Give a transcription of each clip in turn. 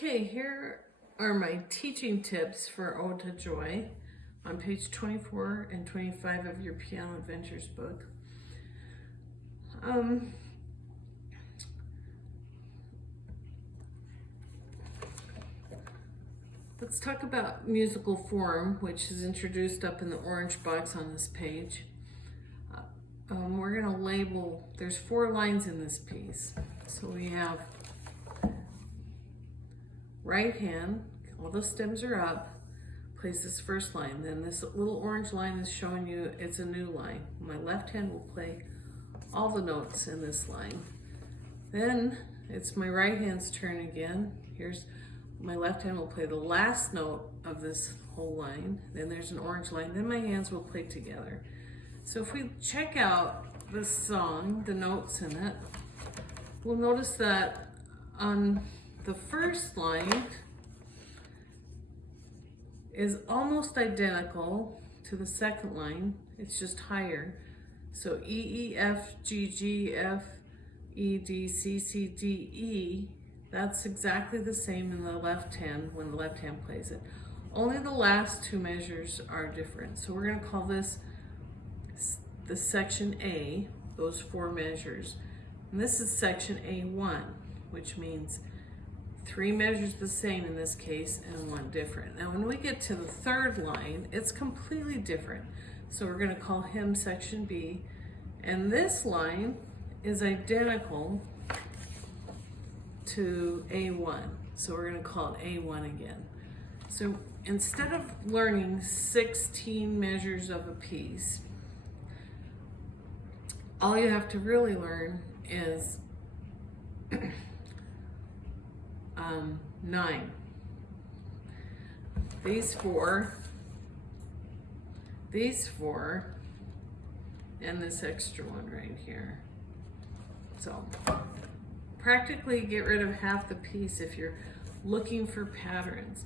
Okay, here are my teaching tips for Ode to Joy on page 24 and 25 of your Piano Adventures book. Let's talk about musical form, which is introduced up in the orange box on this page. We're going to label, there's 4 lines in this piece. So we have right hand, all the stems are up, plays this first line. Then this little orange line is showing you it's a new line. My left hand will play all the notes in this line. Then it's my right hand's turn again. Here's my left hand will play the last note of this whole line. Then there's an orange line. Then my hands will play together. So if we check out this song, the notes in it, we'll notice that on the first line is almost identical to the second line. It's just higher. So E, E, F, G, G, F, E, D, C, C, D, E, that's exactly the same in the left hand when the left hand plays it. Only the last 2 measures are different. So we're going to call this the section A, those 4 measures. And this is section A1, which means 3 measures the same in this case and 1 different. Now when we get to the third line, it's completely different. So we're going to call him section B. And this line is identical to A1. So we're going to call it A1 again. So instead of learning 16 measures of a piece, all you have to really learn is 9. These four, and this extra one right here. So practically get rid of half the piece if you're looking for patterns.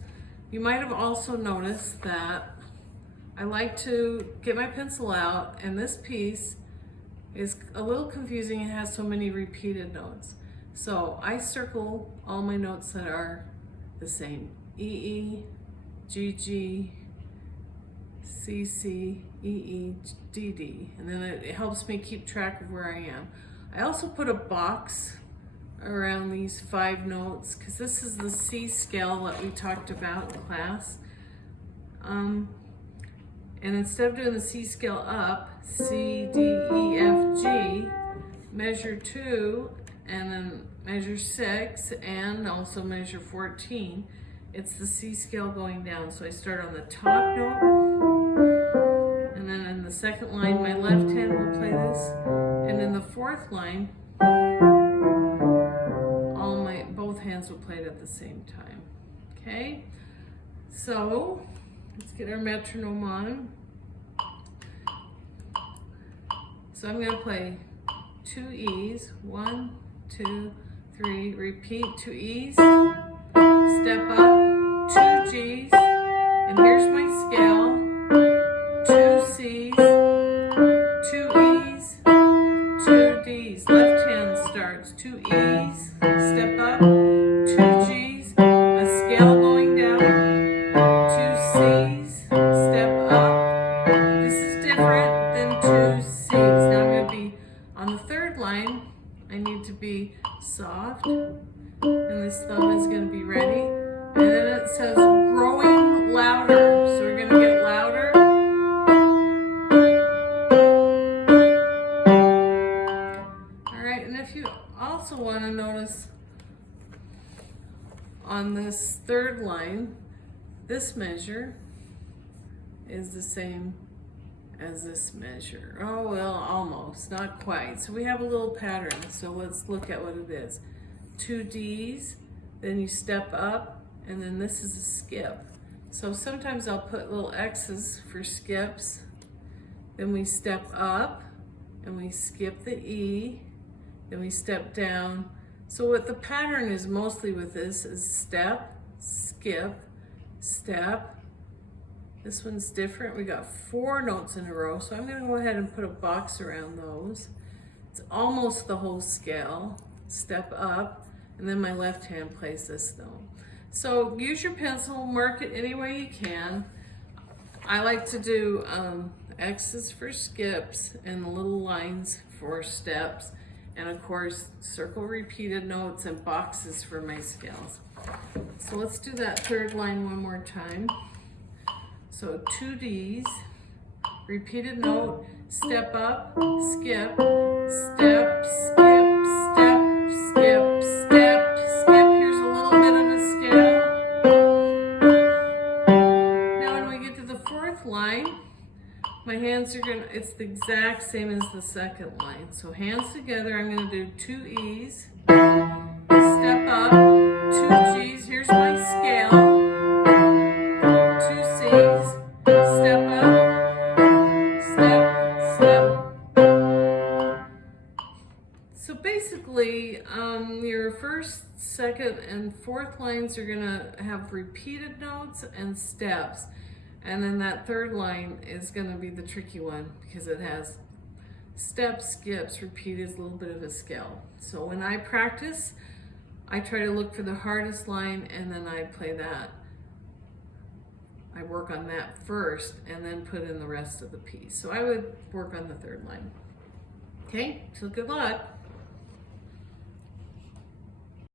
You might have also noticed that I like to get my pencil out, and this piece is a little confusing. It has so many repeated notes. So I circle all my notes that are the same. E, E, G, G, C, C, E, E, D, D. And then it helps me keep track of where I am. I also put a box around these 5 notes because this is the C scale that we talked about in class. And instead of doing the C scale up, C, D, E, F, G, measure 2, and then measure 6, and also measure 14. It's the C scale going down. So I start on the top note, and then in the second line, my left hand will play this, and in the fourth line, both hands will play it at the same time. Okay, so let's get our metronome on. So I'm going to play 2 E's, 1, 2, 3, repeat 2 E's, step up, 2 G's, and here's my scale, 2 C's, 2 E's, 2 D's. Left hand starts 2 E's, step up, 2 G's, a scale going down, 2 C's, step up. This is different than 2 C's. Now I'm going to be on the third line. I need to be soft, and this thumb is going to be ready. And then it says growing louder, so we're going to get louder. All right, and if you also want to notice on this third line, this measure is the same as this measure. Oh, well, almost, not quite. So we have a little pattern. So let's look at what it is. 2 D's, then you step up, and then this is a skip. So sometimes I'll put little X's for skips. Then we step up, and we skip the E, then we step down. So what the pattern is mostly with this is step, skip, step. This one's different. We got 4 notes in a row, so I'm going to go ahead and put a box around those. It's almost the whole scale. Step up, and then my left hand plays this note. So use your pencil, mark it any way you can. I like to do X's for skips and little lines for steps. And of course, circle repeated notes and boxes for my scales. So let's do that third line one more time. So 2 Ds, repeated note, step up, skip, step, skip, step, skip, step, skip. Here's a little bit of a scale. Now when we get to the fourth line, my hands are it's the exact same as the second line. So hands together, I'm gonna do 2 E's, step up, 2 G's, here's my scale, 2 C's, step up, step, step. So basically, your first, second, and fourth lines are gonna have repeated notes and steps. And then that third line is gonna be the tricky one because it has steps, skips, repeated, a little bit of a scale. So when I practice, I try to look for the hardest line and then I play that. I work on that first and then put in the rest of the piece. So I would work on the third line. Okay, so good luck.